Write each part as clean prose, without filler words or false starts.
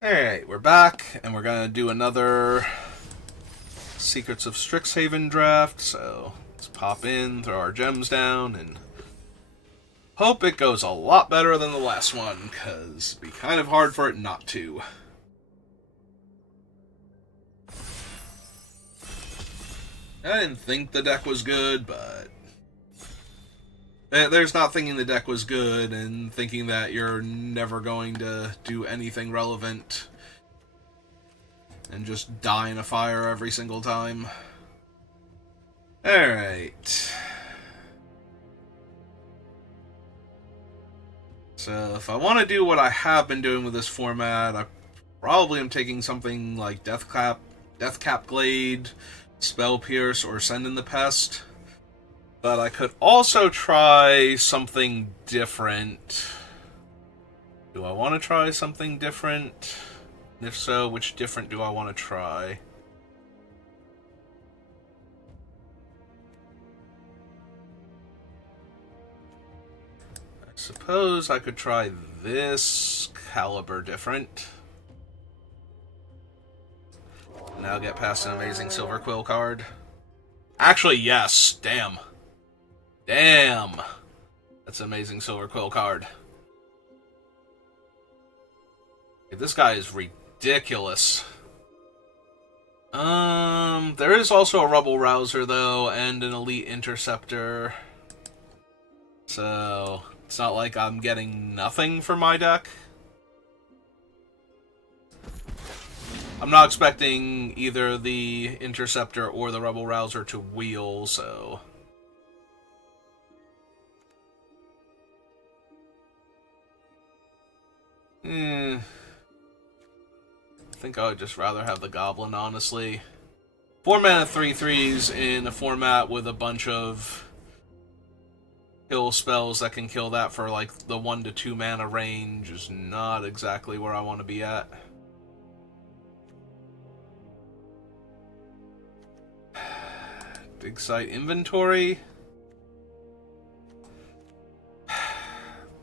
Alright, we're back, and we're gonna do another Secrets of Strixhaven draft, so let's pop in, throw our gems down, and hope it goes a lot better than the last one, because it'd be kind of hard for it not to. I didn't think the deck was good, but there's not thinking the deck was good and thinking that you're never going to do anything relevant and just die in a fire every single time. Alright. So if I want to do what I have been doing with this format, I probably am taking something like Deathcap Glade, Spell Pierce, or Send in the Pest. But I could also try something different. Do I want to try something different? And if so, which different do I want to try? I suppose I could try this caliber different. Now get past an amazing Silver Quill card. Actually, yes. Damn. Damn. That's an amazing Silver Quill card. This guy is ridiculous. There is also a Rubble Rouser, though, and an Elite Interceptor. So, it's not like I'm getting nothing for my deck. I'm not expecting either the Interceptor or the Rubble Rouser to wheel, so... I think I would just rather have the Goblin, honestly. 4 mana 3/3s in a format with a bunch of kill spells that can kill that for like the 1 to 2 mana range is not exactly where I want to be at. Dig site inventory.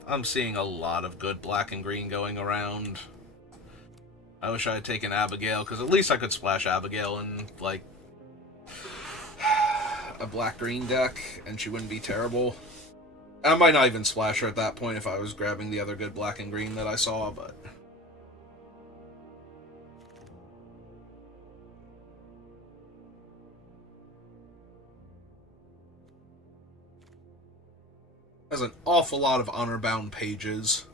I'm seeing a lot of good black and green going around. I wish I had taken Abigail, because at least I could splash Abigail in, like, a black-green deck, and she wouldn't be terrible. I might not even splash her at that point if I was grabbing the other good black and green that I saw, but... Has an awful lot of honor-bound pages.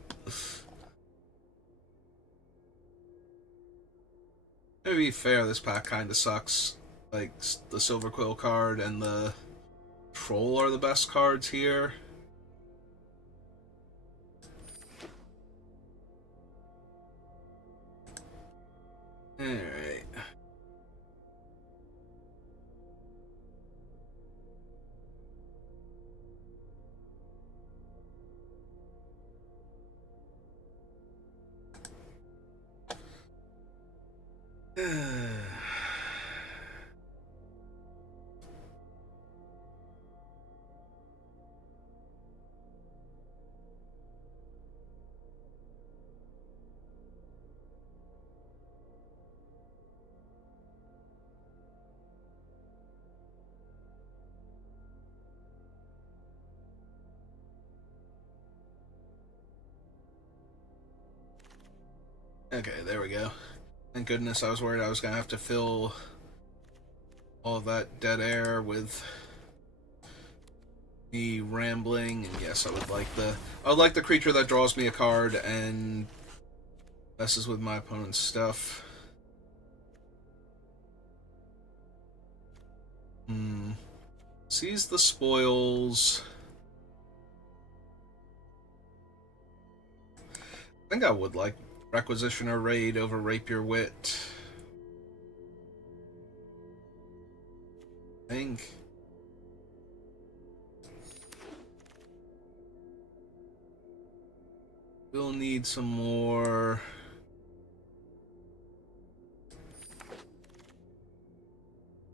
To be fair, this pack kind of sucks. Like, the Silver Quill card and the Troll are the best cards here. Alright. Okay, there we go. Thank goodness, I was worried I was going to have to fill all of that dead air with me rambling. And yes, I would like the creature that draws me a card and messes with my opponent's stuff. Seize the spoils. I think I would like Requisitioner Raid over Rapier Wit. I think. We'll need some more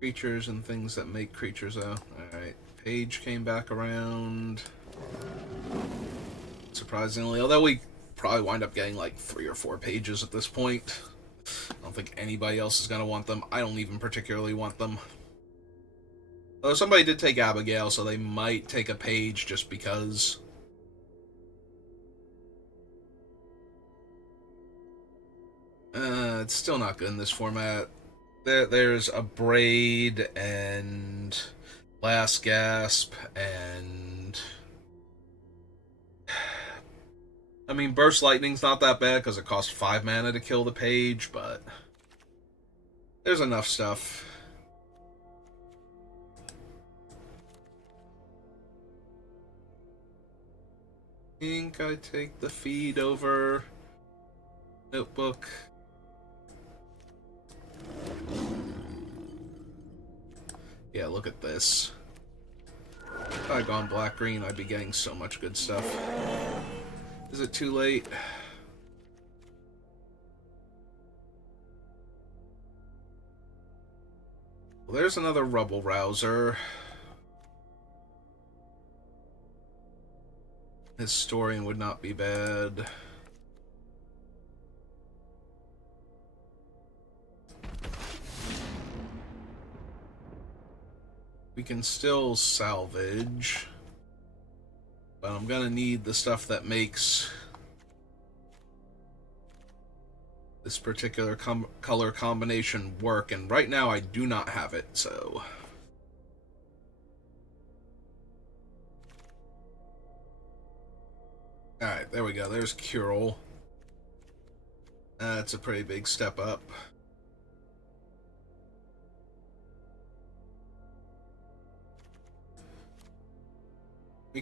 creatures and things that make creatures out. Alright, Page came back around. Surprisingly, although we probably wind up getting like 3 or 4 pages at this point. I don't think anybody else is going to want them. I don't even particularly want them. Though somebody did take Abigail, so they might take a page just because. It's still not good in this format. There's a Braid and Last Gasp and... I mean, Burst Lightning's not that bad because it costs 5 mana to kill the page, but there's enough stuff. I think I take the feed over notebook. Yeah, look at this. If I'd gone black-green, I'd be getting so much good stuff. Is it too late? Well, there's another Rubble Rouser. Historian would not be bad. We can still salvage, but I'm gonna need the stuff that makes this particular color combination work, and right now I do not have it, so... Alright, there we go. There's Curel. That's a pretty big step up.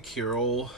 Curel.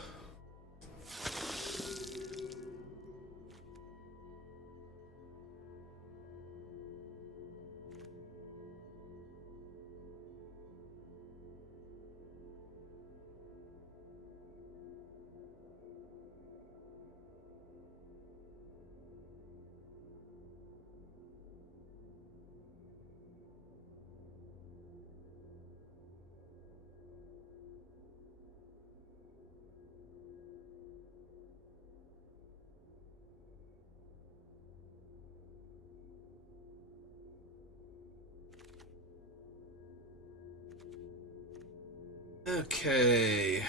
Okay.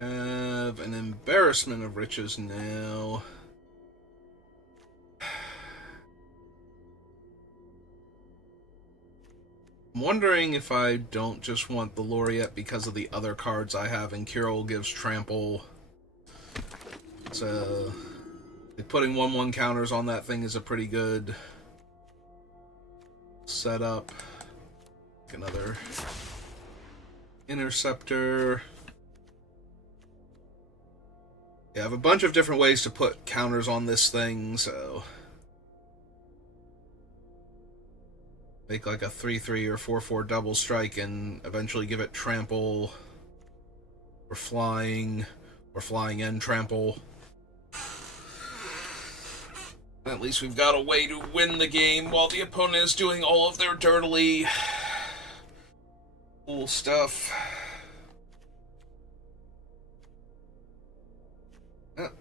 Have an embarrassment of riches now. I'm wondering if I don't just want the Laureate because of the other cards I have, and Curel gives trample. So, putting 1/1 counters on that thing is a pretty good setup. Another Interceptor. Yeah, I have a bunch of different ways to put counters on this thing, so... Make like a 3/3 or 4/4 double strike and eventually give it trample, or flying and trample. At least we've got a way to win the game while the opponent is doing all of their dirtily cool stuff.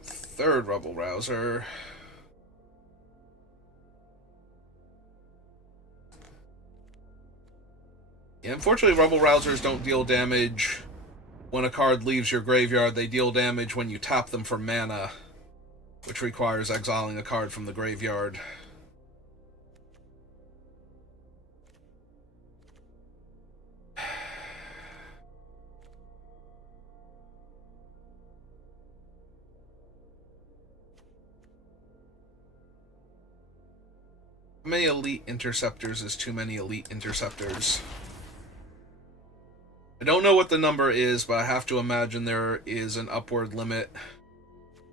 Third Rubble Rouser. Yeah, unfortunately, Rubble Rousers don't deal damage when a card leaves your graveyard. They deal damage when you tap them for mana, which requires exiling a card from the graveyard. How many Elite Interceptors is too many Elite Interceptors? I don't know what the number is, but I have to imagine there is an upward limit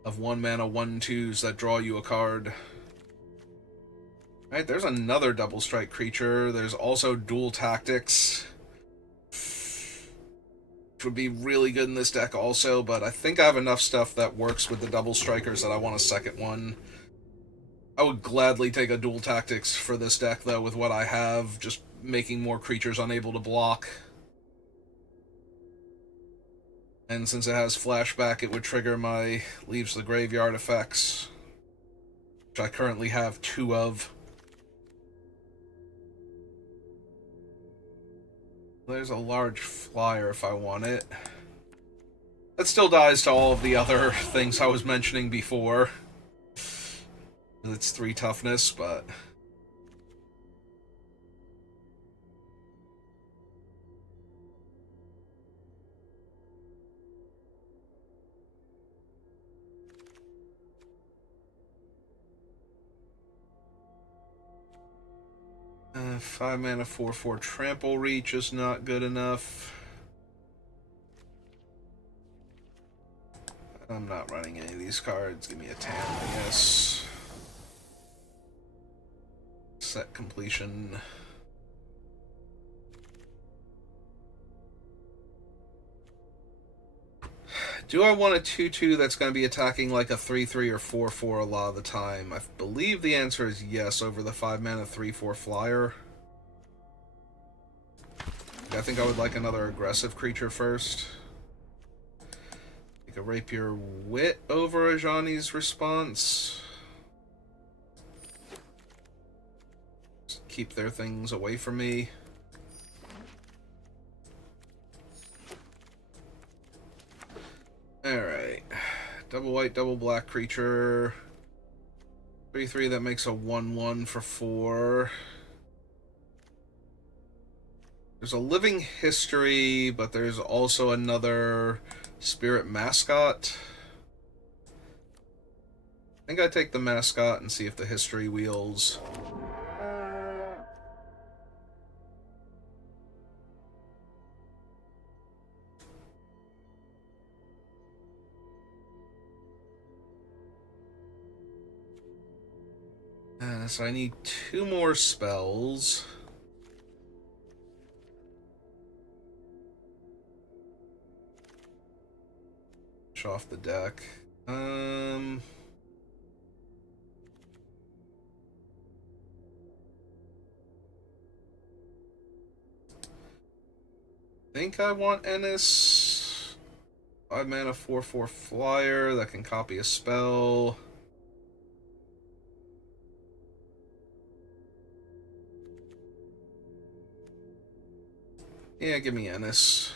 of 1-mana 1/2s that draw you a card. Alright, there's another double strike creature. There's also Dual Tactics, which would be really good in this deck also, but I think I have enough stuff that works with the double strikers that I want a second one. I would gladly take a Dual Tactics for this deck, though, with what I have, just making more creatures unable to block. And since it has flashback, it would trigger my Leaves the Graveyard effects, which I currently have 2 of. There's a large flyer if I want it. That still dies to all of the other things I was mentioning before. It's 3 toughness, but... Uh, 5 mana 4/4 Trample Reach is not good enough. I'm not running any of these cards. Give me a 10, I guess. Set completion. Do I want a 2/2 that's going to be attacking like a 3/3 or 4/4 a lot of the time? I believe the answer is yes over the 5 mana 3/4 flyer. I think I would like another aggressive creature first. Like a Rapier Wit over Ajani's Response. Just keep their things away from me. Alright. Double white, double black creature. 3/3 that makes a 1/1 for 4. There's a Living History, but there's also another Spirit Mascot. I think I take the Mascot and see if the History wheels. So I need 2 more spells. Off the deck. I think I want Ennis. 5 mana 4/4 flyer that can copy a spell. Yeah, give me Ennis.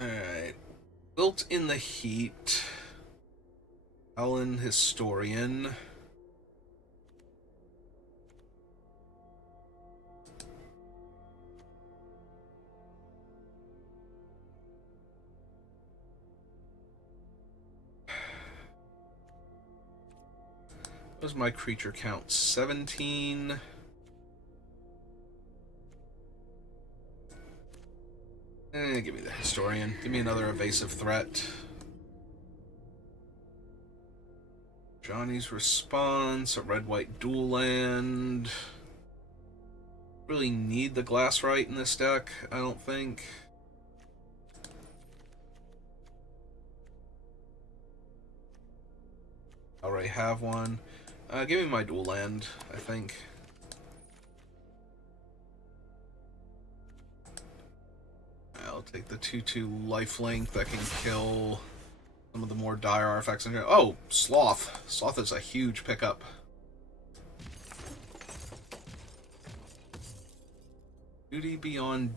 Alright. Built in the Heat. Alan Historian. What was my creature count? 17. Give me the Historian. Give me another evasive threat. Johnny's Response, a red-white dual land. Really need the Glasswrite in this deck, I don't think. I already have one. Give me my dual land, I think. I'll take the 2/2 lifelink that can kill some of the more dire artifacts in here. Oh, Sloth. Sloth is a huge pickup. Duty Beyond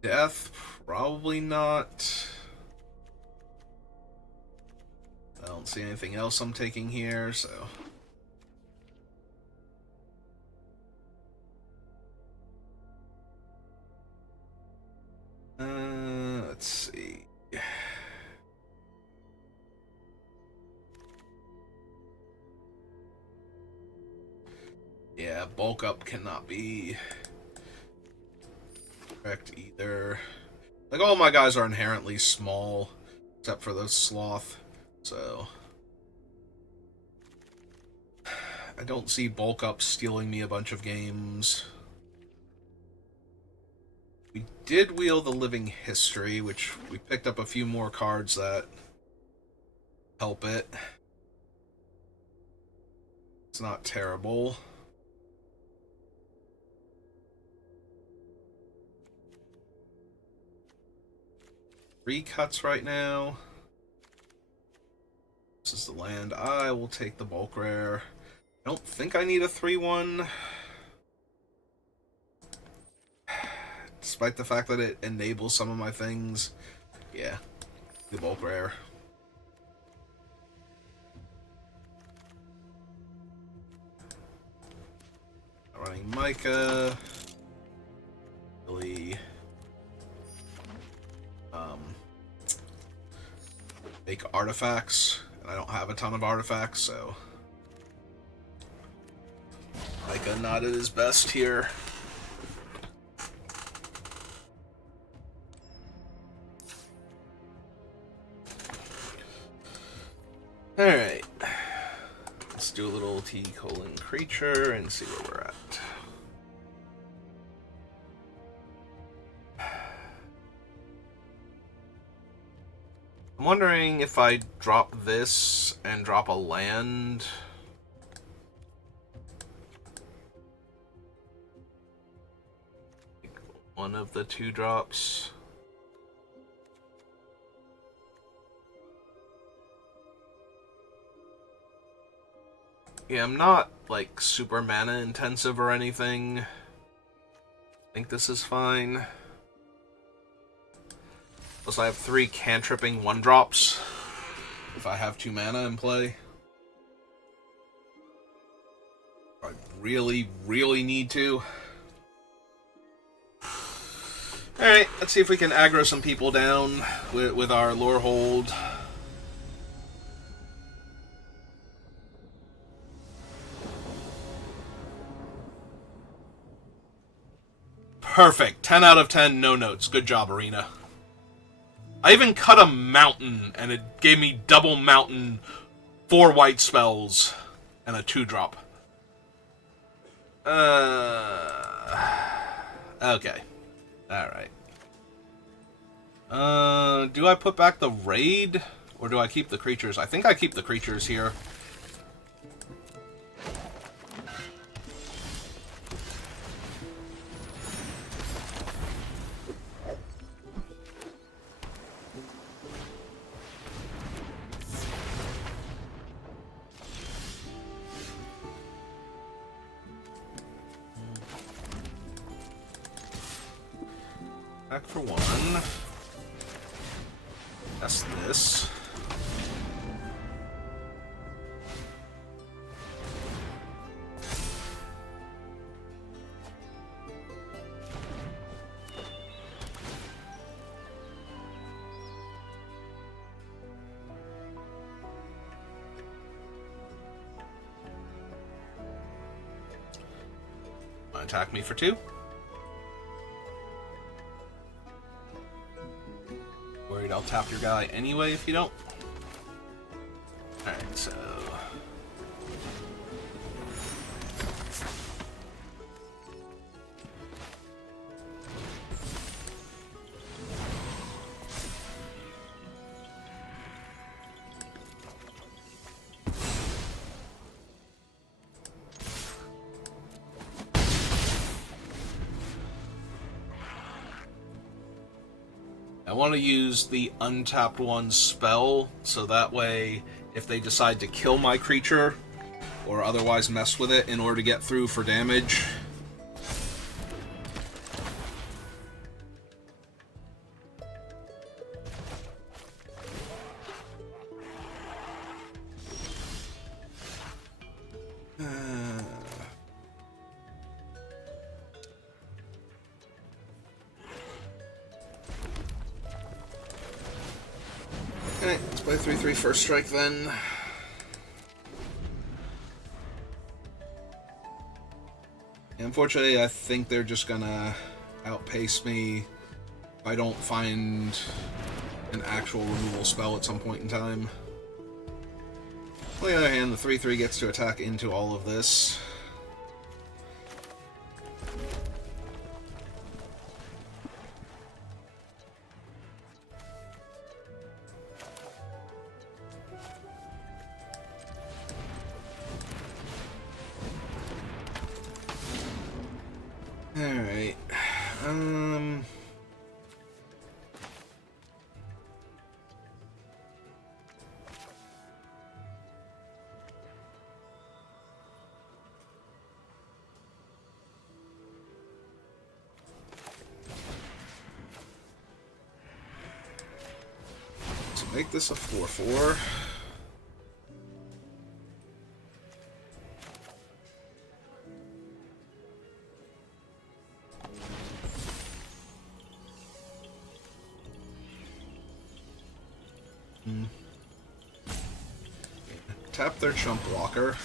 Death? Probably not. I don't see anything else I'm taking here, so... let's see. Yeah, bulk up cannot be correct either. Like, all my guys are inherently small, except for the Sloth, so... I don't see bulk up stealing me a bunch of games. We did wheel the Living History, which we picked up a few more cards that help it. It's not terrible. Three cuts right now. This is the land. I will take the bulk rare. I don't think I need a 3-1. Despite the fact that it enables some of my things. Yeah, the bulk rare. Running Micah. Really. Make artifacts, and I don't have a ton of artifacts, so Micah not at his best here. Alright. Let's do a little T::creature and see where we're at. I'm wondering if I drop this and drop a land. One of the two drops. Yeah, I'm not, like, super mana intensive or anything. I think this is fine. Plus I have 3 cantripping 1-drops if I have 2 mana in play. I really, really need to. Alright, let's see if we can aggro some people down with our lore hold. Perfect. 10 out of 10, no notes. Good job, Arena. I even cut a mountain, and it gave me double mountain, 4 white spells, and a 2-drop. Okay. Alright. Do I put back the raid? Or do I keep the creatures? I think I keep the creatures here. Back for 1. That's this. Attack me for 2. Worried I'll tap your guy anyway if you don't. Alright, so... I want to use the untapped 1 spell, so that way, if they decide to kill my creature, or otherwise mess with it in order to get through for damage... Okay, let's play 3/3 first strike then. Unfortunately, I think they're just gonna outpace me if I don't find an actual removal spell at some point in time. On the other hand, the 3/3 gets to attack into all of this. Alright. So make this a 4/4. Tap their chump blocker.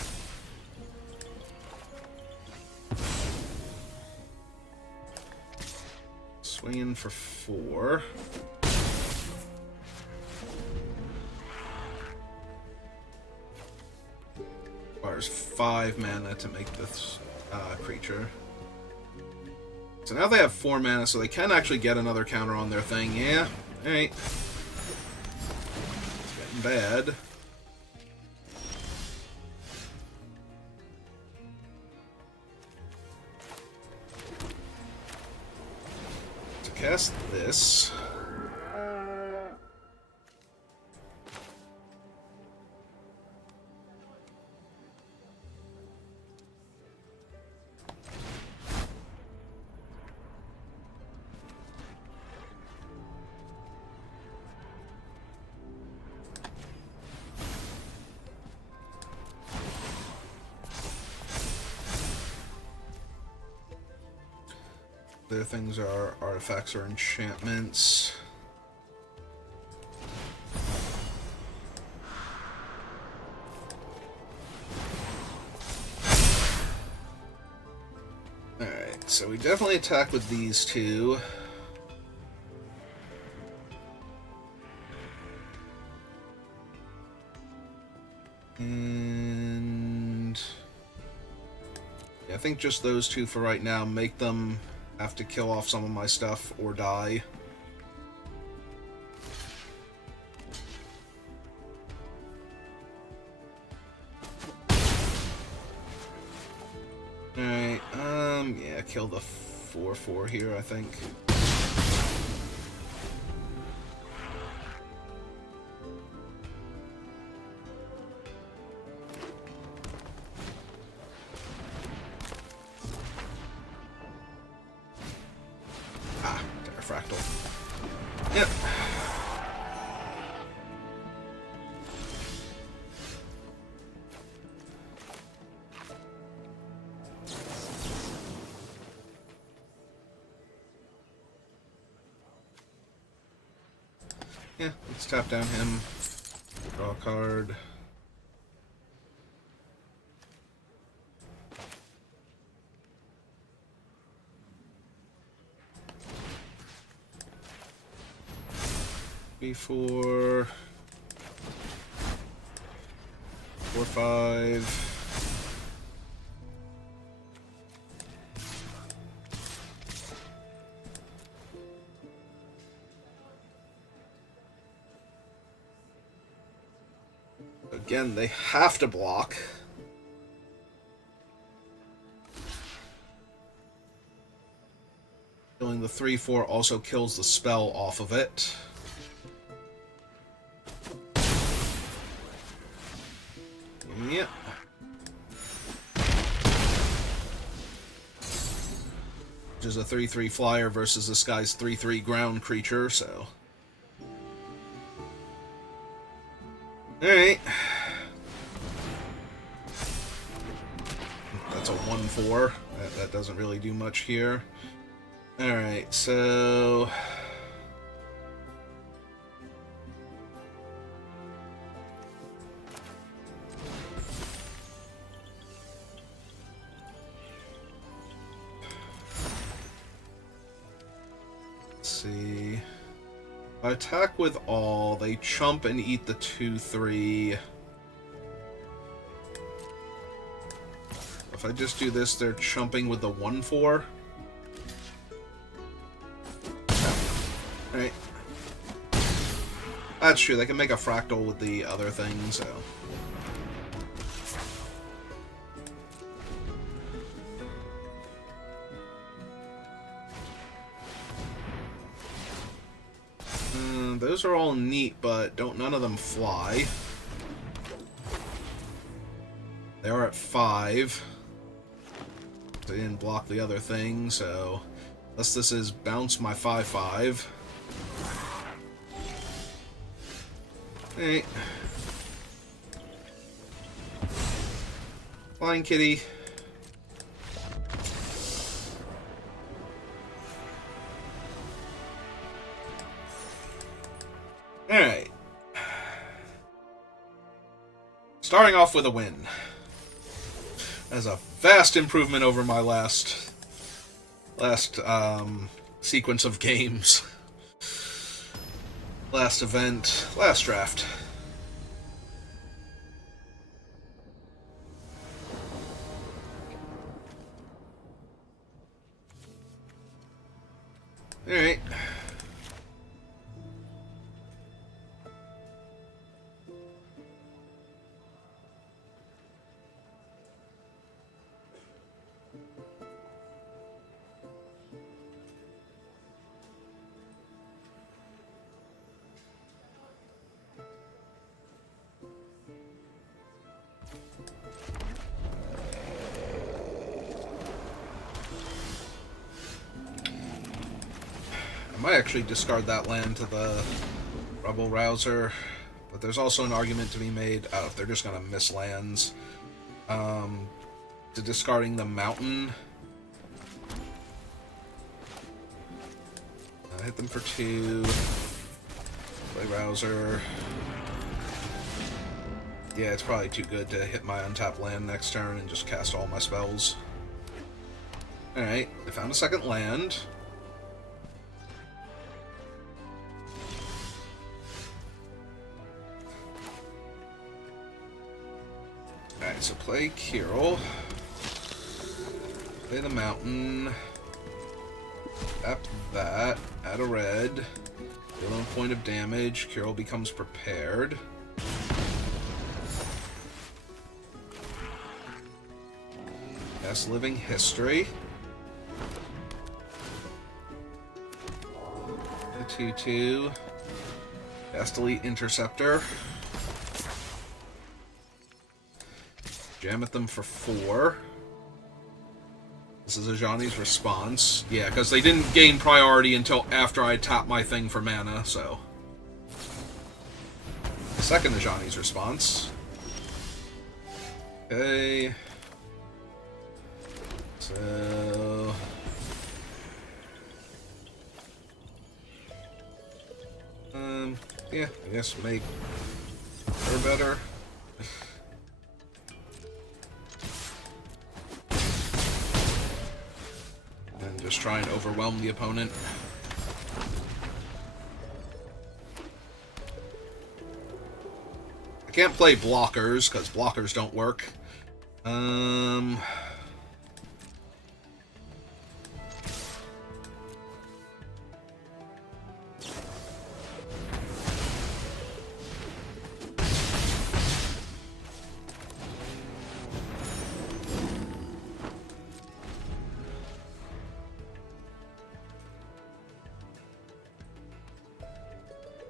Swinging for 4. Requires 5 mana to make this creature. So now they have 4 mana, so they can actually get another counter on their thing. Yeah, alright. It's getting bad. To cast this. Their things are artifacts or enchantments. Alright, so we definitely attack with these two. And yeah, I think just those two for right now. Make them have to kill off some of my stuff or die. Alright, yeah, kill the 4/4 here, I think. Fractal. Yep. Yeah, let's tap down him. Draw a card. B4, 4/5. Again, they have to block. Killing the 3/4 also kills the spell off of it. Yep. Which is a 3/3 flyer versus this guy's 3/3 ground creature, so. Alright. That's a 1/4. That doesn't really do much here. Alright, so. See. I attack with all. They chump and eat the 2/3. If I just do this, they're chumping with the 1/4. Alright. That's true, they can make a fractal with the other thing, so. Those are all neat, but none of them fly. They are at 5. They didn't block the other thing, so unless this is bounce my 5/5. Hey. Flying kitty. Alright. Starting off with a win. That's a vast improvement over my last sequence of games. Last event, last draft. Alright. I might actually discard that land to the Rebel Rouser, but there's also an argument to be made, if they're just going to miss lands, to discarding the Mountain. Hit them for 2. Play Rouser. Yeah, it's probably too good to hit my untapped land next turn and just cast all my spells. Alright, I found a second land. Alright, so play Kirill. Play the Mountain. Tap that. Add a red. Deal 1 point of damage. Kirill becomes prepared. Cast Living History. A 2/2. Cast Elite Interceptor. Jam at them for 4. This is Ajani's response. Yeah, because they didn't gain priority until after I tapped my thing for mana, so. Second Ajani's response. Okay. So. Yeah, I guess make her better. Just try and overwhelm the opponent. I can't play blockers, because blockers don't work.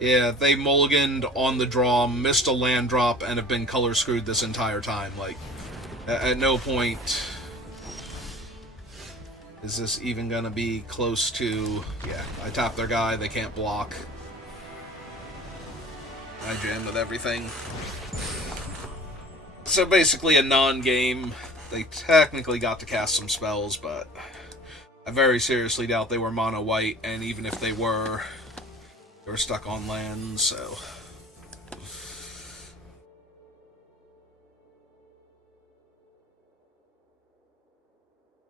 Yeah, they mulliganed on the draw, missed a land drop, and have been color screwed this entire time. Like, at no point is this even gonna be close to... Yeah, I tap their guy, they can't block. I jam with everything. So basically a non-game. They technically got to cast some spells, but I very seriously doubt they were mono white, and even if they were stuck on land, so.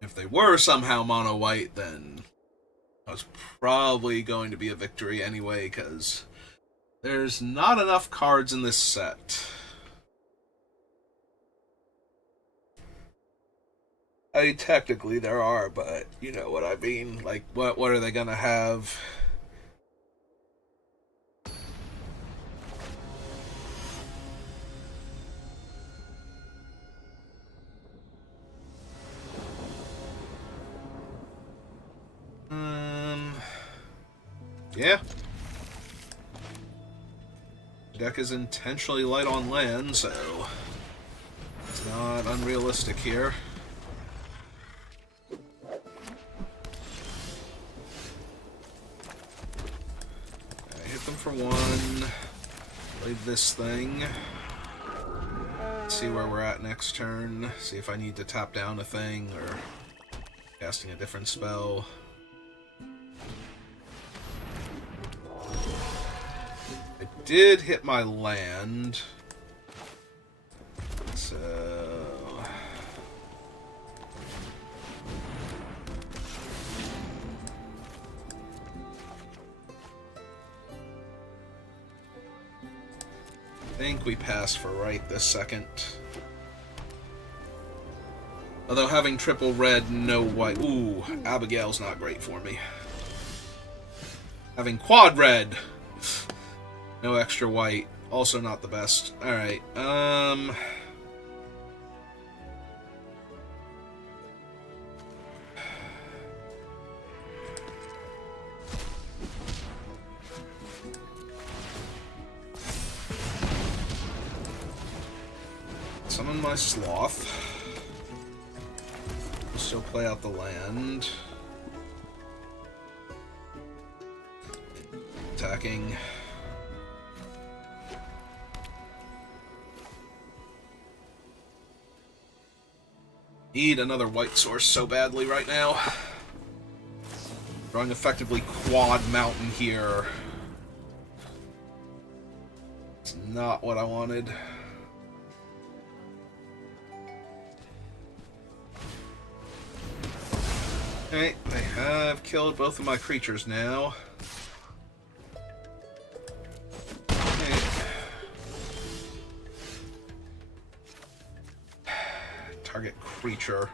If they were somehow mono white, then it was probably going to be a victory anyway, because there's not enough cards in this set. I mean, technically there are, but you know what I mean. Like, what are they gonna have? Yeah. Deck is intentionally light on land, so it's not unrealistic here. I hit them for one. Play this thing. See where we're at next turn. See if I need to tap down a thing or casting a different spell. I did hit my land. So I think we passed for right this second. Although having triple red, no white. Ooh, Abigail's not great for me. Having quad red, no extra white, also not the best. Alright, summon my sloth. Still play out the land. Attacking. Need another white source so badly right now. Drawing effectively quad mountain here. It's not what I wanted. Okay, I have killed both of my creatures now. Okay. Target creature.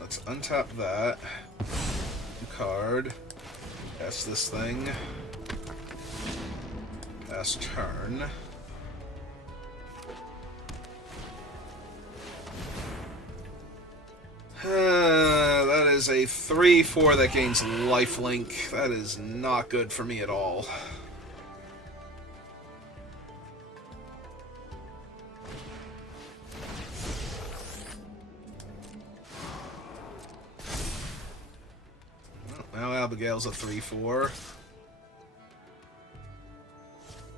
Let's untap that. Card. Cast this thing. Pass turn. That is a 3/4 that gains lifelink. That is not good for me at all. Now Abigail's a 3/4.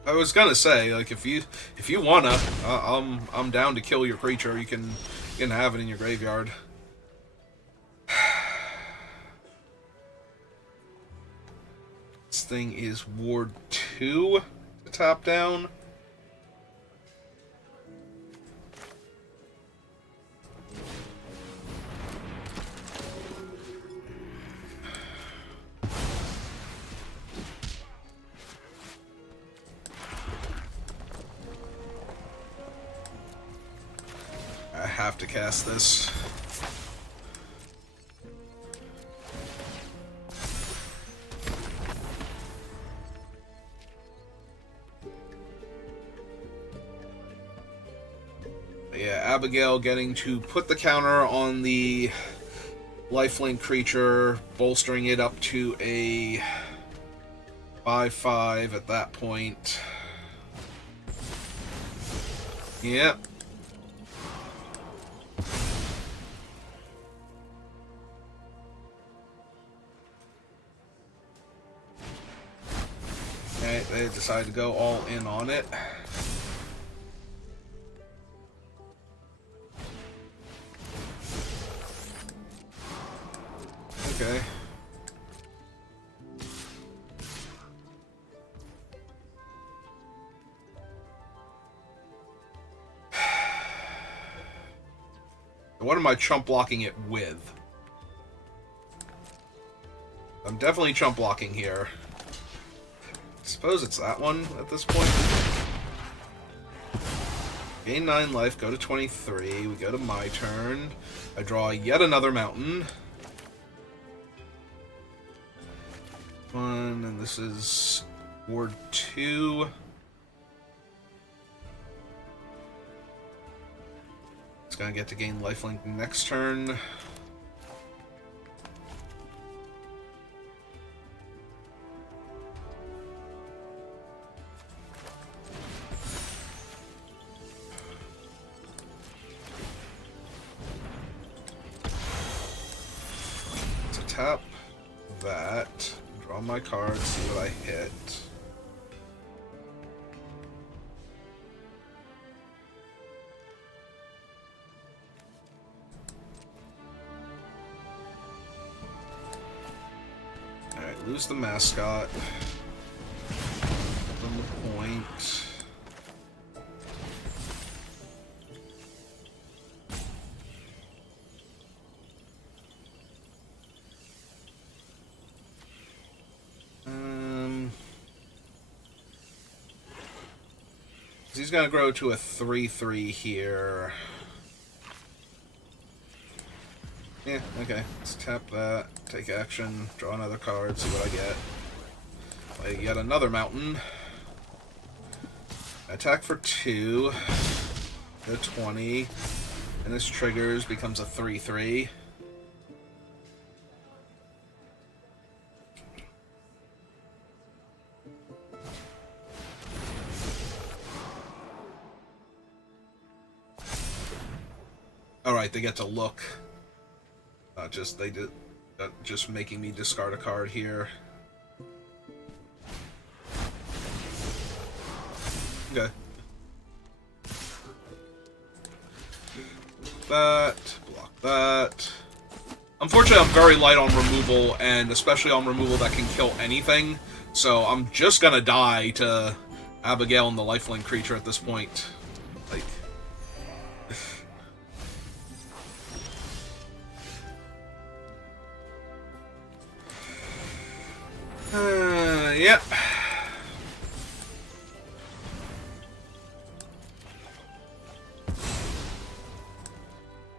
I was gonna say, like, if you wanna, I'm down to kill your creature. You can have it in your graveyard. This thing is Ward 2 to top down. I have to cast this. Yeah, Abigail getting to put the counter on the lifelink creature, bolstering it up to a 5/5 at that point. Yep. Okay, they decided to go all in on it. Okay. What am I chump blocking it with? I'm definitely chump blocking here. I suppose it's that one at this point. Gain 9 life, go to 23. We go to my turn. I draw yet another mountain. 1, and this is Ward 2. It's gonna get to gain lifelink next turn. Tap that, draw my card, see what I hit. Alright, lose the mascot. From the point. He's gonna grow to a 3/3 here. Yeah, okay. Let's tap that, take action, draw another card, see what I get. Play yet another mountain. Attack for 2. Go 20. And this triggers, becomes a 3/3. Alright, they get to look. Just making me discard a card here. Okay. Block that. Unfortunately, I'm very light on removal, and especially on removal that can kill anything. So I'm just gonna die to Abigail and the lifelink creature at this point. Like... Yep.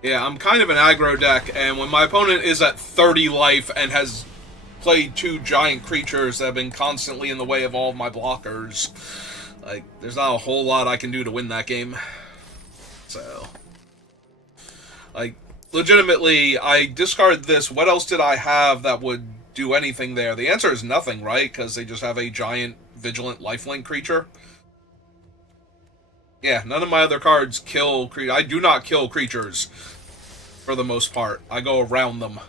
Yeah, I'm kind of an aggro deck, and when my opponent is at 30 life and has played 2 giant creatures that have been constantly in the way of all of my blockers, like, there's not a whole lot I can do to win that game. So, like, legitimately, I discard this. What else did I have that would do anything there? The answer is nothing, right? Because they just have a giant vigilant lifelink creature. Yeah, none of my other cards kill creatures. I do not kill creatures, for the most part. I go around them.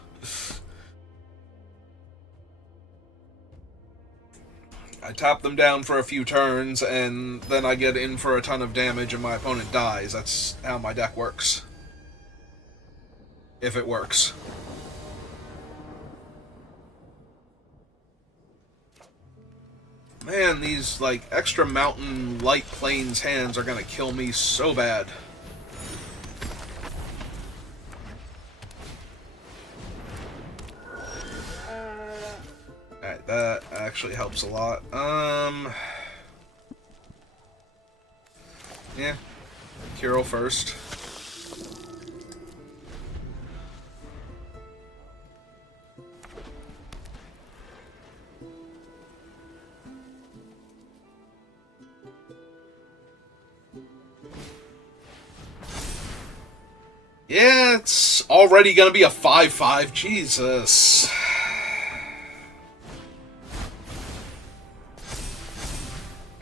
I tap them down for a few turns, and then I get in for a ton of damage, and my opponent dies. That's how my deck works. If it works. Man, these, like, extra mountain light plains hands are gonna kill me so bad. Alright, that actually helps a lot. Yeah. Hero first. Yeah, it's already gonna be a 5/5. Jesus.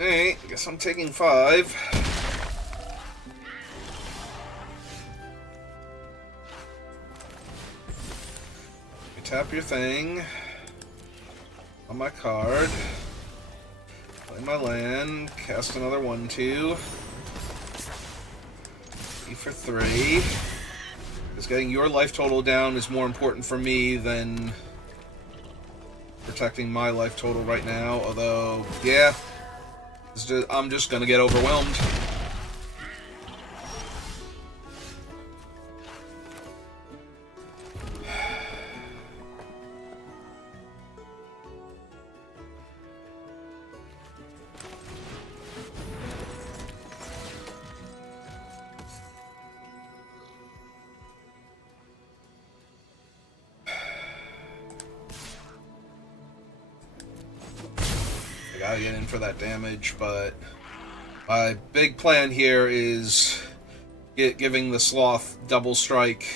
Alright, guess I'm taking 5. You tap your thing. On my card. Play my land. Cast another 1/2. E for 3. Because getting your life total down is more important for me than protecting my life total right now. Although, yeah, I'm just gonna get overwhelmed. Gotta get in for that damage, but my big plan here is giving the Sloth double strike.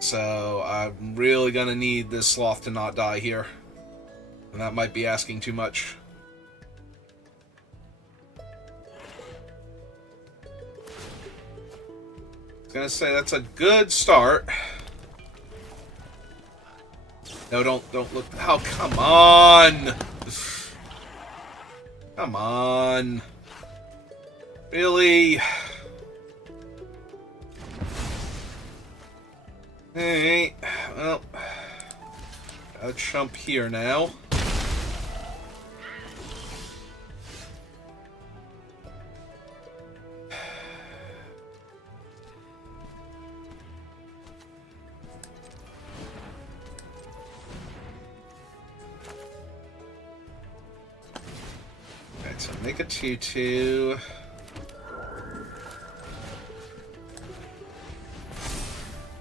So I'm really gonna need this Sloth to not die here. And that might be asking too much. I was gonna say that's a good start. No, don't look. Oh, come on! Come on. Really? Alright, well, gotta jump here now. Alright, so make a 2-2.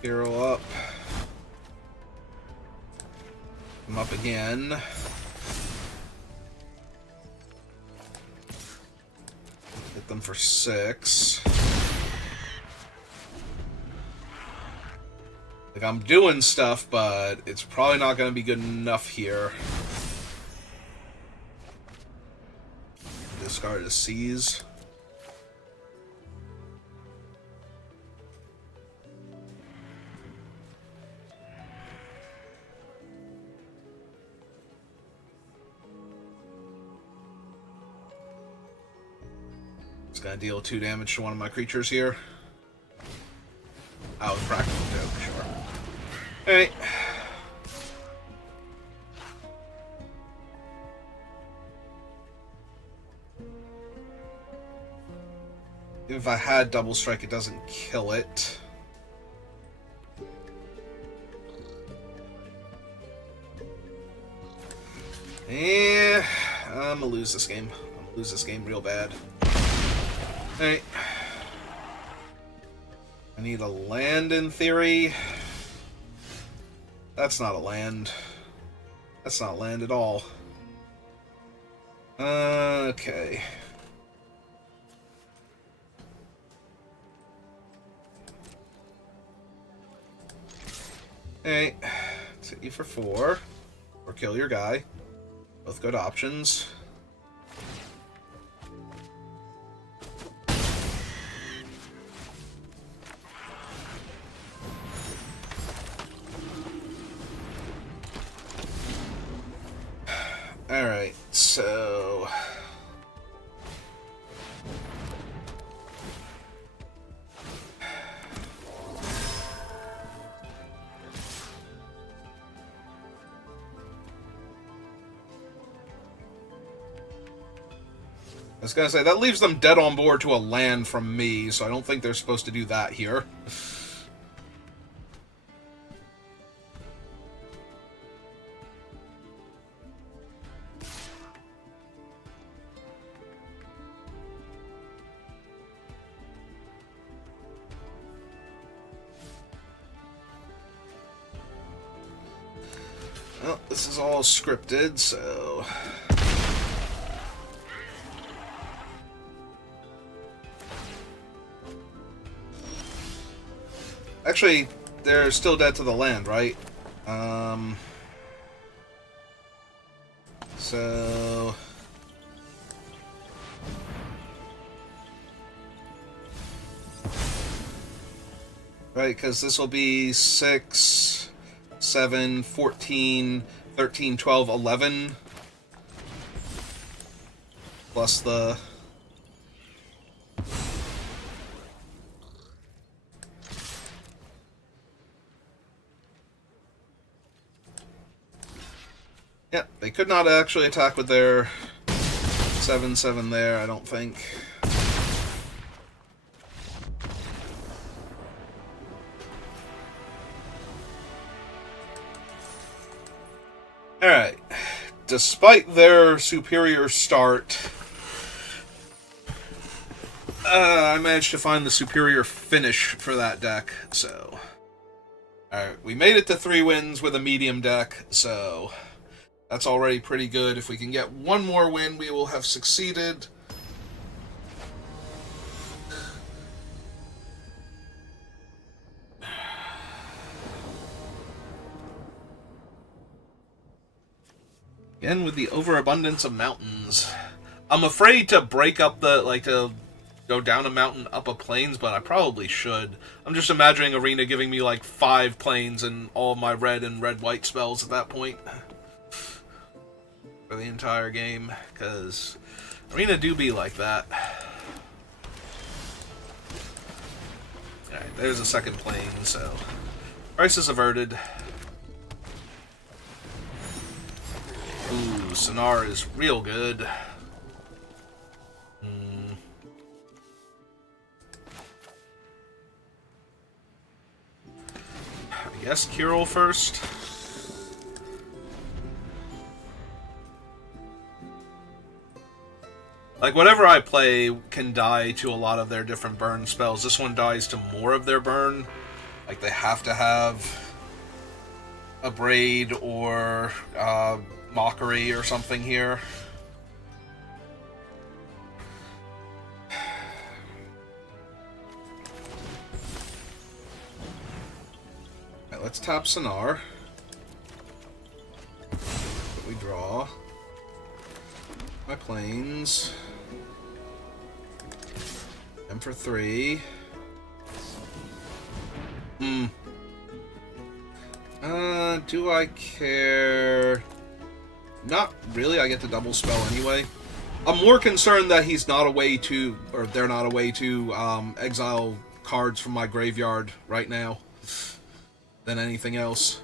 Hero up. Come up again. Hit them for 6. Like, I'm doing stuff, but it's probably not going to be good enough here. Discard a seize. It's gonna deal 2 damage to one of my creatures here. Oh, practical joke, sure. Alright. If I had double strike, it doesn't kill it. Yeah, I'm gonna lose this game. I'm gonna lose this game real bad. Alright. I need a land in theory. That's not a land. That's not land at all. Okay. Alright. Let's hit you for 4. Or kill your guy. Both good options. Alright, so... I was gonna say, that leaves them dead on board to a land from me, so I don't think they're supposed to do that here. Well, this is all scripted, so... Actually, they're still dead to the land, right? So... Right, because this will be 6, 7, 14, 13, 12, 11. Plus the... Yeah, they could not actually attack with their 7/7 there, I don't think. Alright. Despite their superior start, I managed to find the superior finish for that deck, so... Alright, we made it to 3 wins with a medium deck, so... That's already pretty good. If we can get one more win, we will have succeeded. Again, with the overabundance of mountains. I'm afraid to break up to go down a mountain, up a plains, but I probably should. I'm just imagining Arena giving me like 5 plains and all my red and red-white spells at that point. For the entire game, because Arena do be like that. Alright, there's a second plane, so crisis averted. Ooh, Sonar is real good. I guess Kirill first. Like, whatever I play can die to a lot of their different burn spells. This one dies to more of their burn. Like, they have to have a Braid or Mockery or something here. Alright, let's tap Sonar. We draw my planes. M for 3. Do I care? Not really. I get to double spell anyway. I'm more concerned that he's not a way to, or they're not a way to exile cards from my graveyard right now than anything else.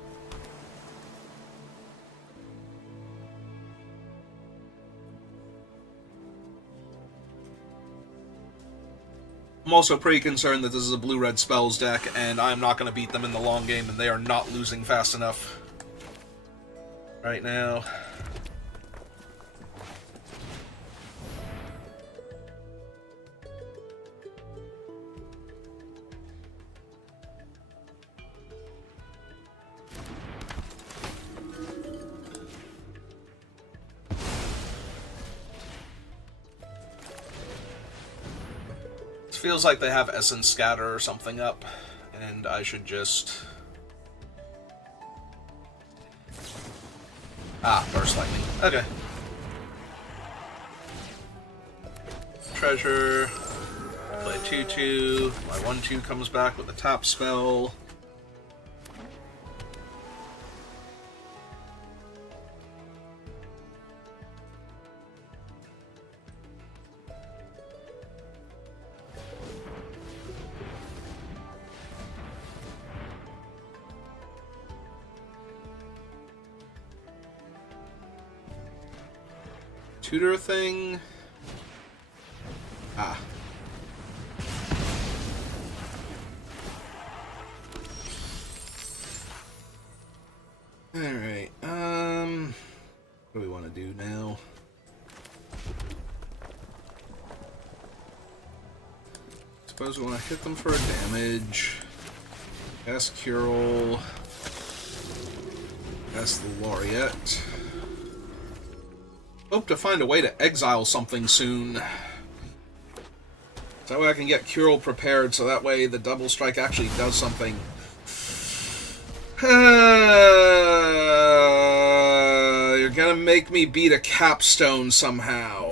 I'm also pretty concerned that this is a blue-red spells deck, and I'm not going to beat them in the long game, and they are not losing fast enough right now. Feels like they have Essence Scatter or something up, and I should just... Burst Lightning. Okay. Treasure. Play 2/2. My 1/2 comes back with a tap spell. Tutor thing. Alright, what do we want to do now? Suppose we want to hit them for a damage. Cast Curel. Cast the Laureate. Hope to find a way to exile something soon. So that way I can get Curel prepared, so that way the double strike actually does something. You're gonna make me beat a capstone somehow.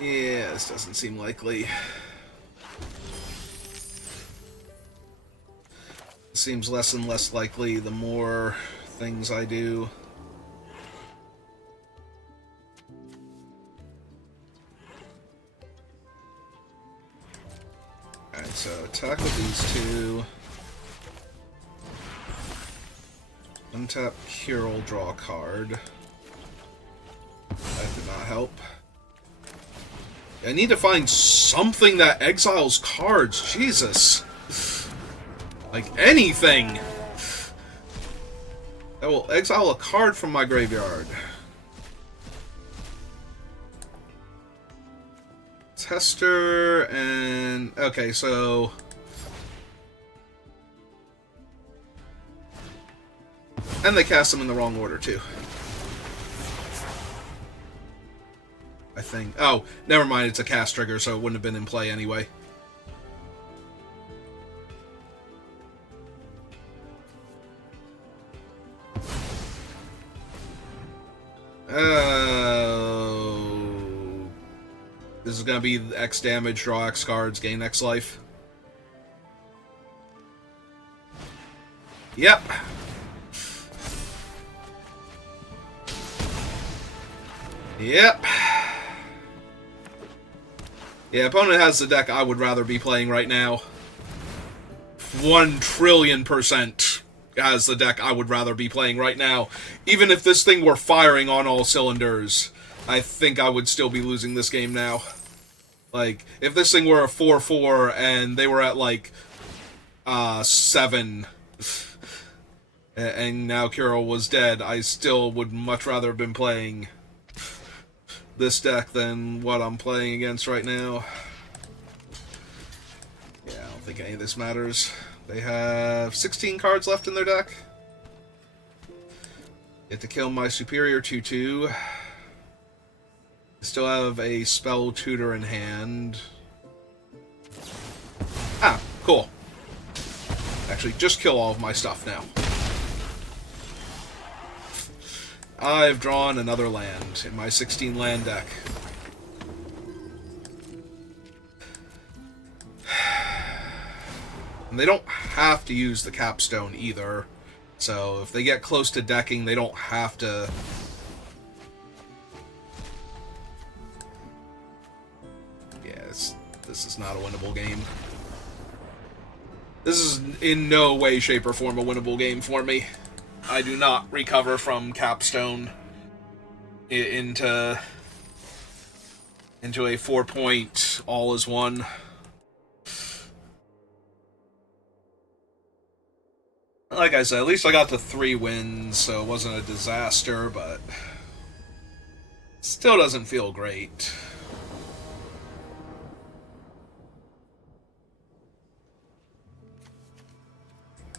Yeah, this doesn't seem likely. It seems less and less likely the more things I do. Alright, so attack with these two. Untap Cure, draw a card. That did not help. I need to find something that exiles cards. Jesus. Like anything. That will exile a card from my graveyard. Tester and... Okay, so... And they cast them in the wrong order, too. I think. Oh, never mind, it's a cast trigger, so it wouldn't have been in play anyway. Oh. This is gonna be X damage, draw X cards, gain X life. Yep. Yep. Yeah, opponent has the deck I would rather be playing right now. 1,000,000,000,000% has the deck I would rather be playing right now. Even if this thing were firing on all cylinders, I think I would still be losing this game now. Like, if this thing were a 4-4 and they were at, like, 7, and now Kuro was dead, I still would much rather have been playing this deck than what I'm playing against right now. Yeah, I don't think any of this matters. They have 16 cards left in their deck. Get to kill my superior 2/2. Still have a spell tutor in hand. Ah, cool. Actually, just kill all of my stuff now. I've drawn another land in my 16 land deck. And they don't have to use the capstone either. So if they get close to decking, they don't have to... Yeah, this is not a winnable game. This is in no way, shape, or form a winnable game for me. I do not recover from capstone into a 4-point all is one. Like I said, at least I got to 3 wins, so it wasn't a disaster, but still doesn't feel great.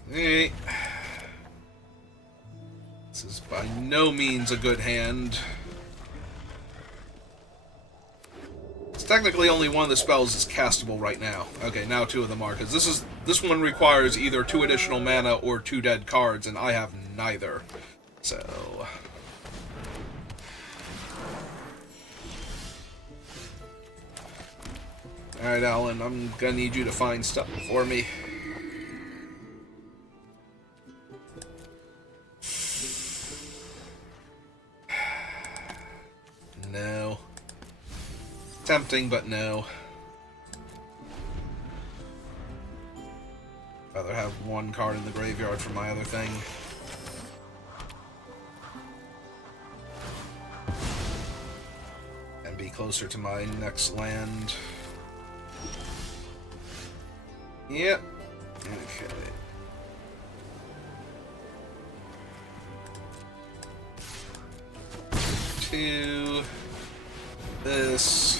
Alright. This is by no means a good hand. It's technically only one of the spells is castable right now. Okay, now 2 of them are, because this one requires either 2 additional mana or 2 dead cards, and I have neither. So... Alright, Alan, I'm gonna need you to find stuff for me. No. Tempting, but no. Rather have 1 card in the graveyard for my other thing. And be closer to my next land. Yep. Okay. Two. This.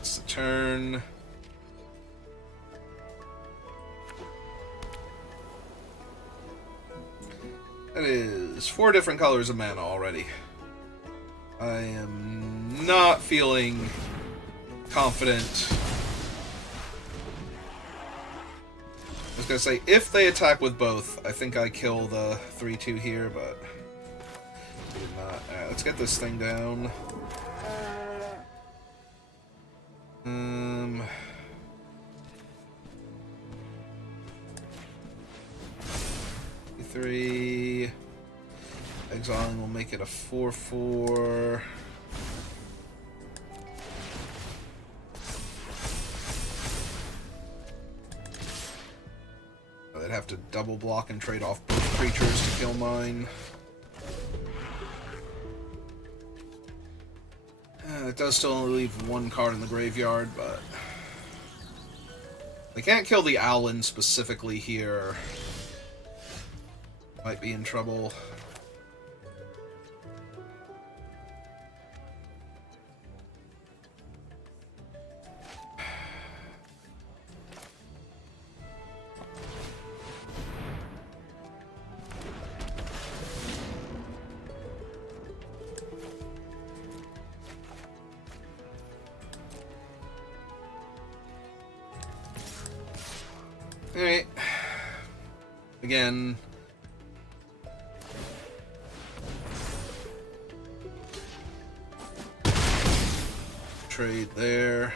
It's the turn. That is 4 different colors of mana already. I am not feeling confident. I was gonna say, if they attack with both, I think I kill the 3/2 here, but I did not. Alright, let's get this thing down. 3. Exiling will make it a 4/4. They'd have to double block and trade off both creatures to kill mine. It does still only leave one card in the graveyard, but... They can't kill the Owlin specifically here. Might be in trouble. Alright. Again. Trade there.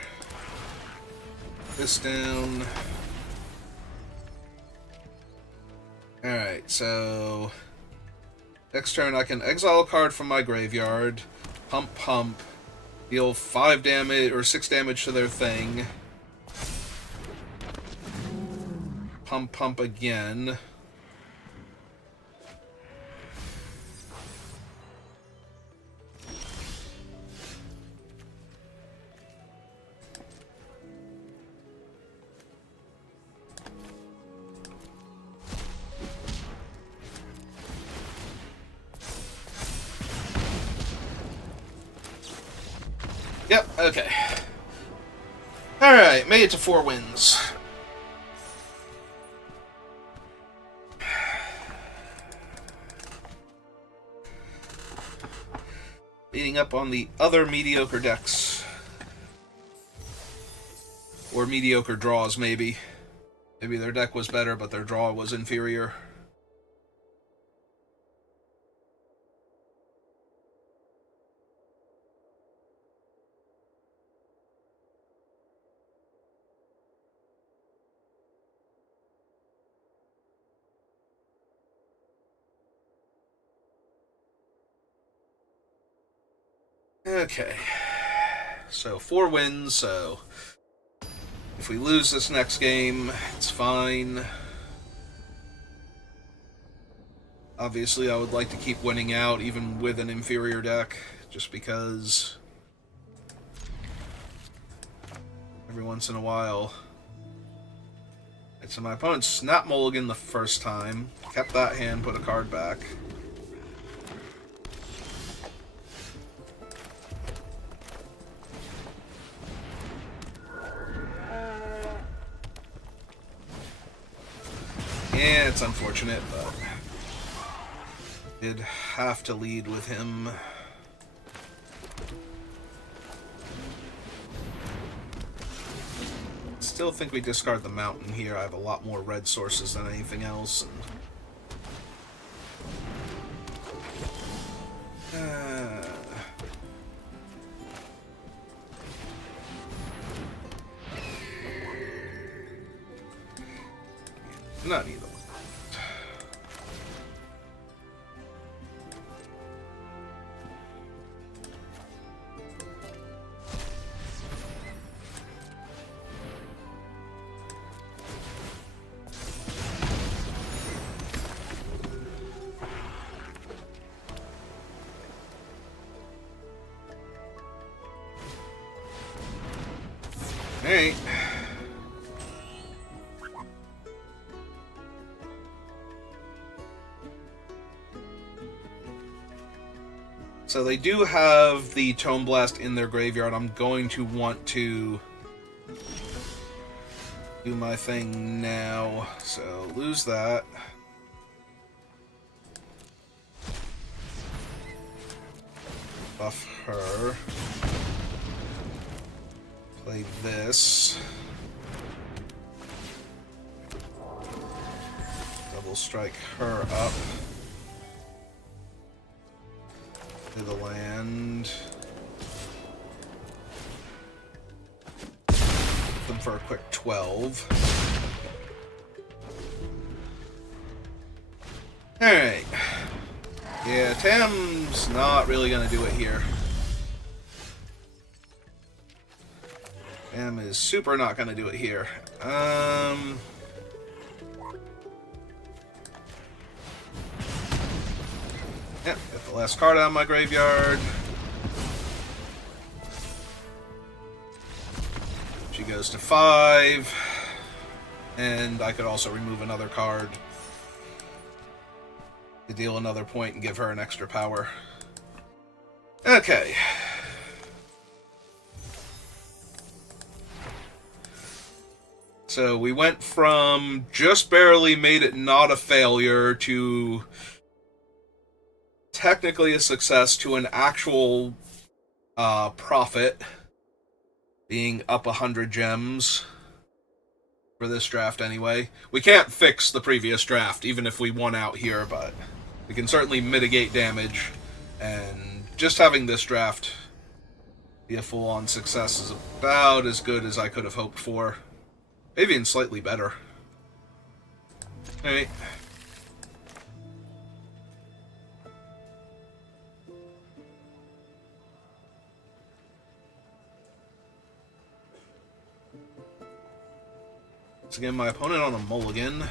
This down. Alright, so... Next turn I can exile a card from my graveyard. Pump. Deal 5 damage, or 6 damage to their thing. Pump again. Yep, okay. Alright, made it to 4 wins. Beating up on the other mediocre decks. Or mediocre draws, maybe. Maybe their deck was better, but their draw was inferior. Okay, so 4 wins, so if we lose this next game, it's fine. Obviously, I would like to keep winning out, even with an inferior deck, just because every once in a while. So my opponent snapped mulligan the first time, kept that hand, put a card back. Yeah, it's unfortunate, but did have to lead with him. Still think we discard the mountain here. I have a lot more red sources than anything else. Not either. Alright. So they do have the Tome Blast in their graveyard. I'm going to want to do my thing now. So lose that. Buff her. Play this. Double strike her up. To the land. Hit them for a quick 12. Alright. Yeah, Tam's not really gonna do it here. Tam is super not gonna do it here. Yep, get the last card out of my graveyard. She goes to 5. And I could also remove another card to deal another point and give her an extra power. Okay. So we went from just barely made it not a failure to technically a success to an actual profit, being up 100 gems for this draft anyway. We can't fix the previous draft, even if we won out here, but we can certainly mitigate damage, and just having this draft be a full-on success is about as good as I could have hoped for. Maybe even slightly better. Alright. Once again, my opponent on a mulligan.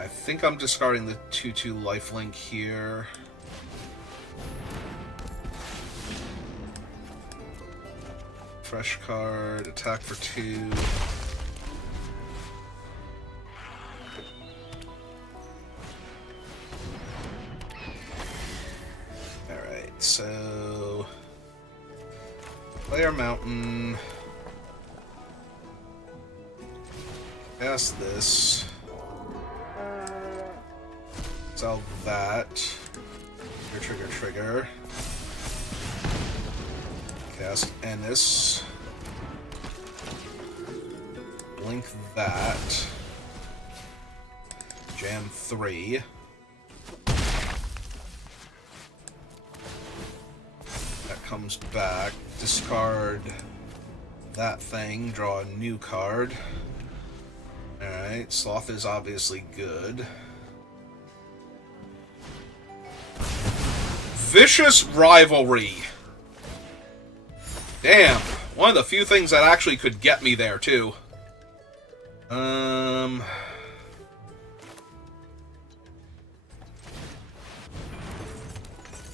I think I'm discarding the 2/2 lifelink here. Fresh card, attack for 2. Alright, so Player Mountain. Cast this. Sell that. Trigger. Cast Ennis. Blink that. Jam 3. That comes back. Discard that thing. Draw a new card. Alright, Sloth is obviously good. Vicious Rivalry. Damn. One of the few things that actually could get me there, too. Play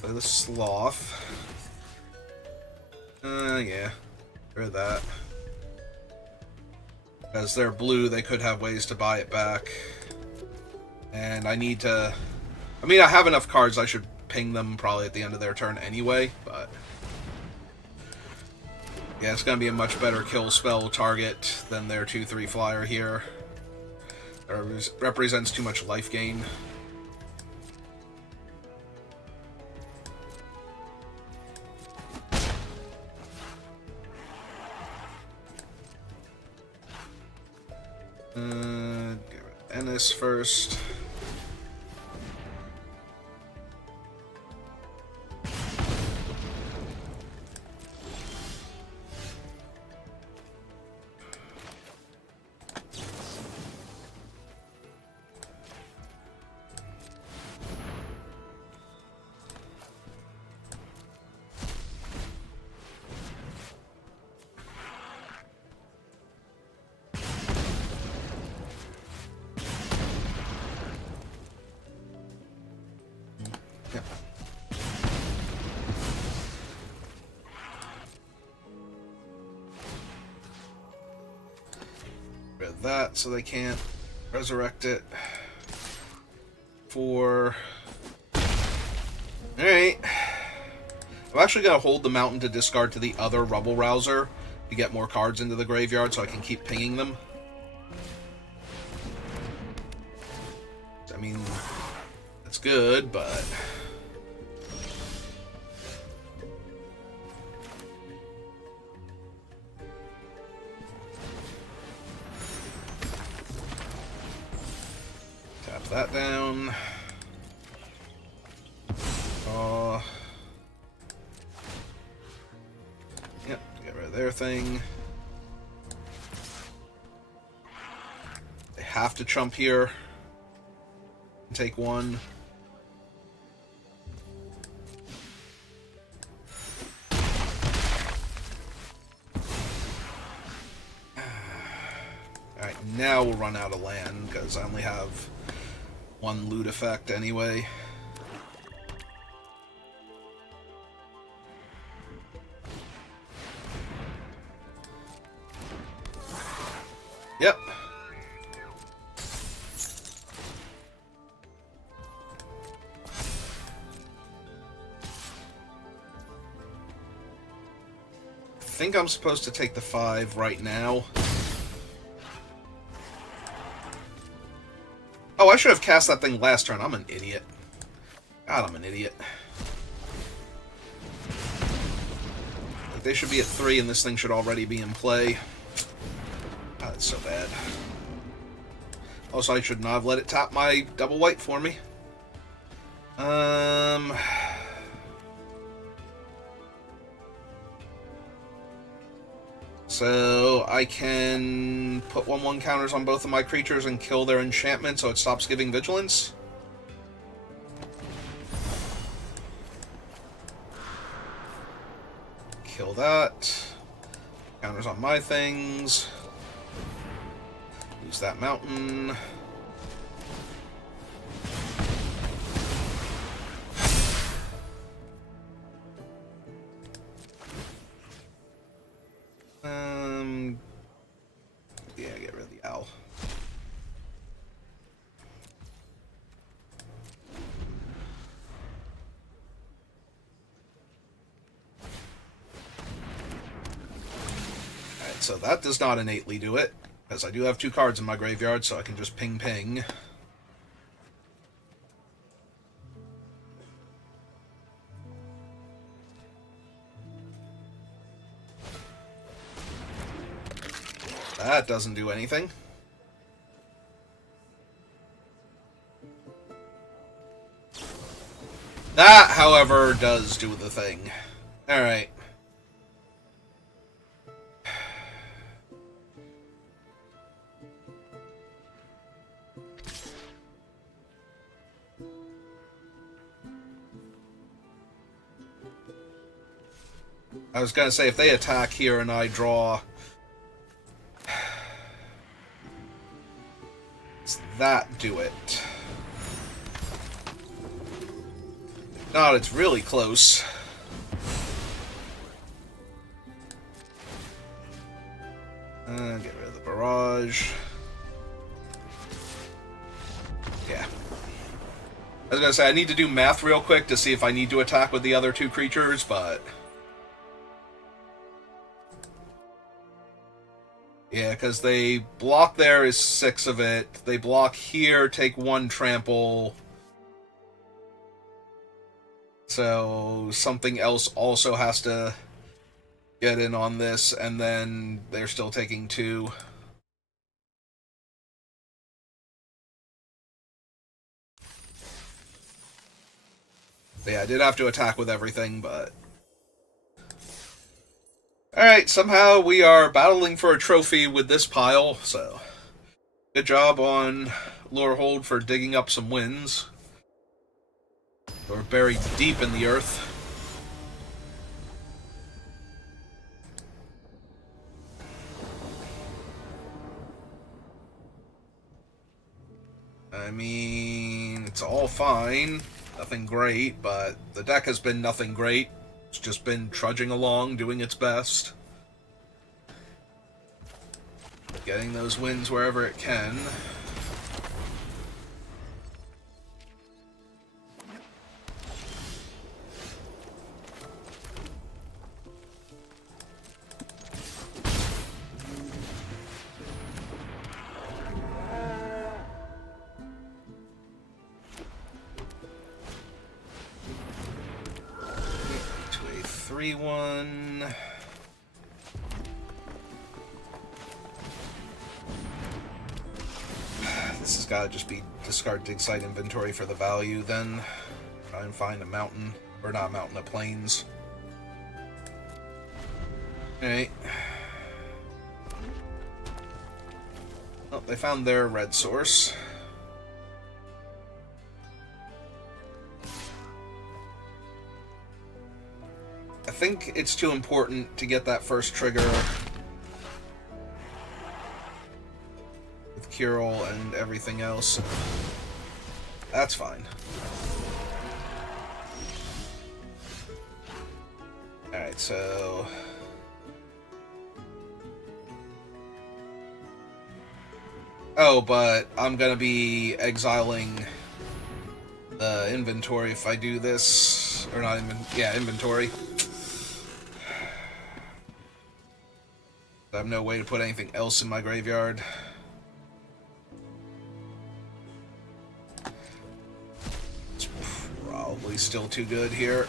the Sloth. Yeah. Rid of that. As they're blue, they could have ways to buy it back. And I need to... I mean, I have enough cards, I should ping them probably at the end of their turn anyway, but... yeah, it's going to be a much better kill spell target than their 2/3 flyer here. It represents too much life gain. Ennis first. That so they can't resurrect it. 4. Alright. I'm actually going to hold the mountain to discard to the other Rubble Rouser to get more cards into the graveyard so I can keep pinging them. I mean, that's good, but... that down. Yep, get rid of their thing. They have to chump here. And take one. Alright, now we'll run out of land, because I only have one loot effect anyway. Yep. I think I'm supposed to take the 5 right now. Oh, I should have cast that thing last turn. I'm an idiot. God, I'm an idiot. Like, they should be at 3 and this thing should already be in play. God, that's so bad. Also, I should not have let it tap my double white for me. So I can put 1/1 counters on both of my creatures and kill their enchantment so it stops giving vigilance. Kill that. Counters on my things. Use that mountain. Yeah, get rid of the owl. Alright, so that does not innately do it, because I do have 2 cards in my graveyard, so I can just ping ping. That doesn't do anything. That, however, does do the thing. Alright. I was gonna say, if they attack here and I draw... Does that do it? God, it's really close. Get rid of the barrage. Yeah. I was gonna say, I need to do math real quick to see if I need to attack with the other 2 creatures, but... Yeah, because they block there is 6 of it. They block here, take 1 trample. So something else also has to get in on this, and then they're still taking 2. But yeah, I did have to attack with everything, but... Alright, somehow we are battling for a trophy with this pile, so... Good job on Lorehold for digging up some wins. We're buried deep in the earth. I mean, it's all fine. Nothing great, but the deck has been nothing great. It's just been trudging along, doing its best. Getting those wins wherever it can. To a 3/1. This has got to just be discard dig site inventory for the value, then try and find a mountain, or not a mountain, a plains. Alright. Oh, they found their red source. I think it's too important to get that first trigger with Curel and everything else. That's fine. Alright, so... Oh, but I'm gonna be exiling the inventory if I do this. Or not inventory. I have no way to put anything else in my graveyard. It's probably still too good here.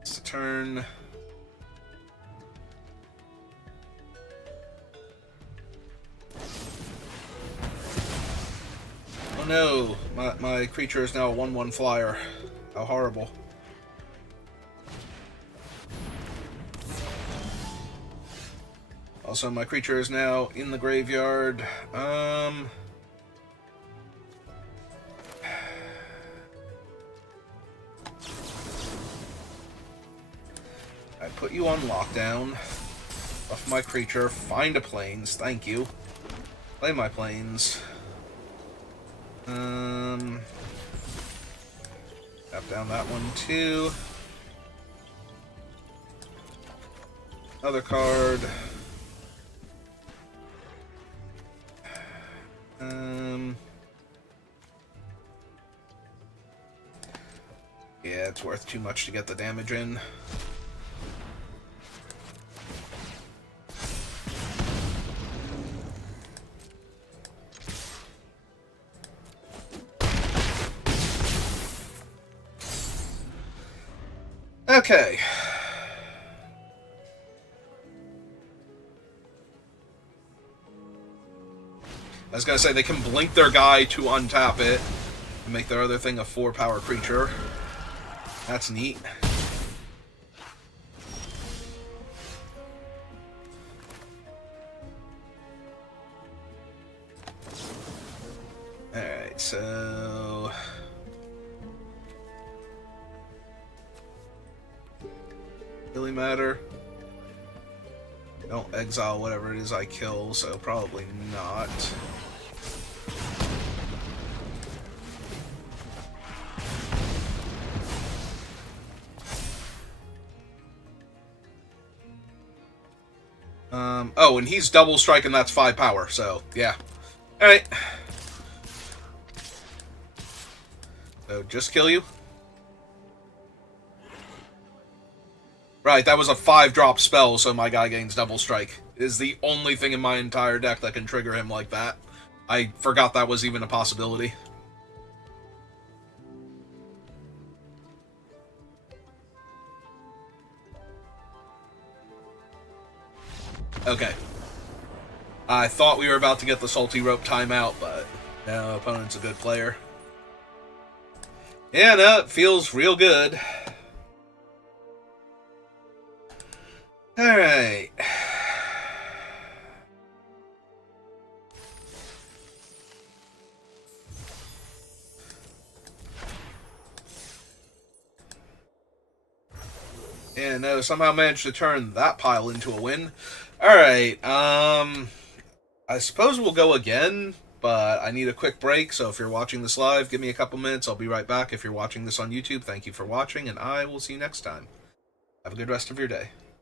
It's the turn. Oh no, my creature is now a 1/1 flyer. How horrible. Also, my creature is now in the graveyard. I put you on lockdown. Buff my creature. Find a plains. Thank you. Play my plains. Tap down that one too. Another card. Yeah, it's worth too much to get the damage in. Okay. I was gonna say, they can blink their guy to untap it and make their other thing a 4-power creature. That's neat. Alright, so... really matter? Don't exile whatever it is I kill, so probably not. Oh, and he's double strike, and that's 5 power, so, yeah. Alright. So, just kill you? Right, that was a 5-drop spell, so my guy gains double strike. It is the only thing in my entire deck that can trigger him like that. I forgot that was even a possibility. Okay. I thought we were about to get the Salty Rope timeout, but no, opponent's a good player. Yeah, no, it feels real good. Alright. Yeah, no, somehow managed to turn that pile into a win. Alright, I suppose we'll go again, but I need a quick break, so if you're watching this live, give me a couple minutes, I'll be right back. If you're watching this on YouTube, thank you for watching, and I will see you next time. Have a good rest of your day.